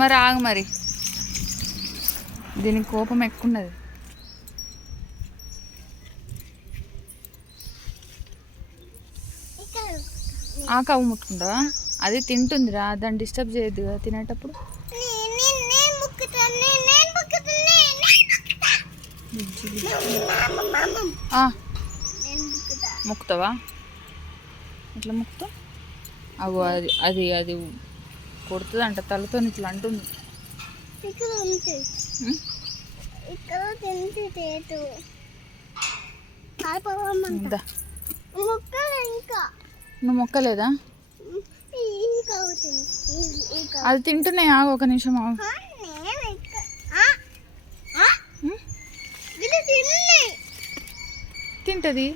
మరి ఆగు మరి, దీనికి కోపం ఎక్కువ ఉన్నది. ఆకవు ముట్టుకుంటావా? అది తింటుందిరా, దాన్ని డిస్టర్బ్ చేయొద్దు కదా తినేటప్పుడు. ముక్కుతావా? ఇట్లా ముక్కుతా. అగో అది అది అది కొడుతుంది అంట తలతో, ఇట్లా అంటుంది. నువ్వు మొక్కలేదా? అది తింటున్నాయి. ఆగు ఒక నిమిషం ఆగు. తింటది.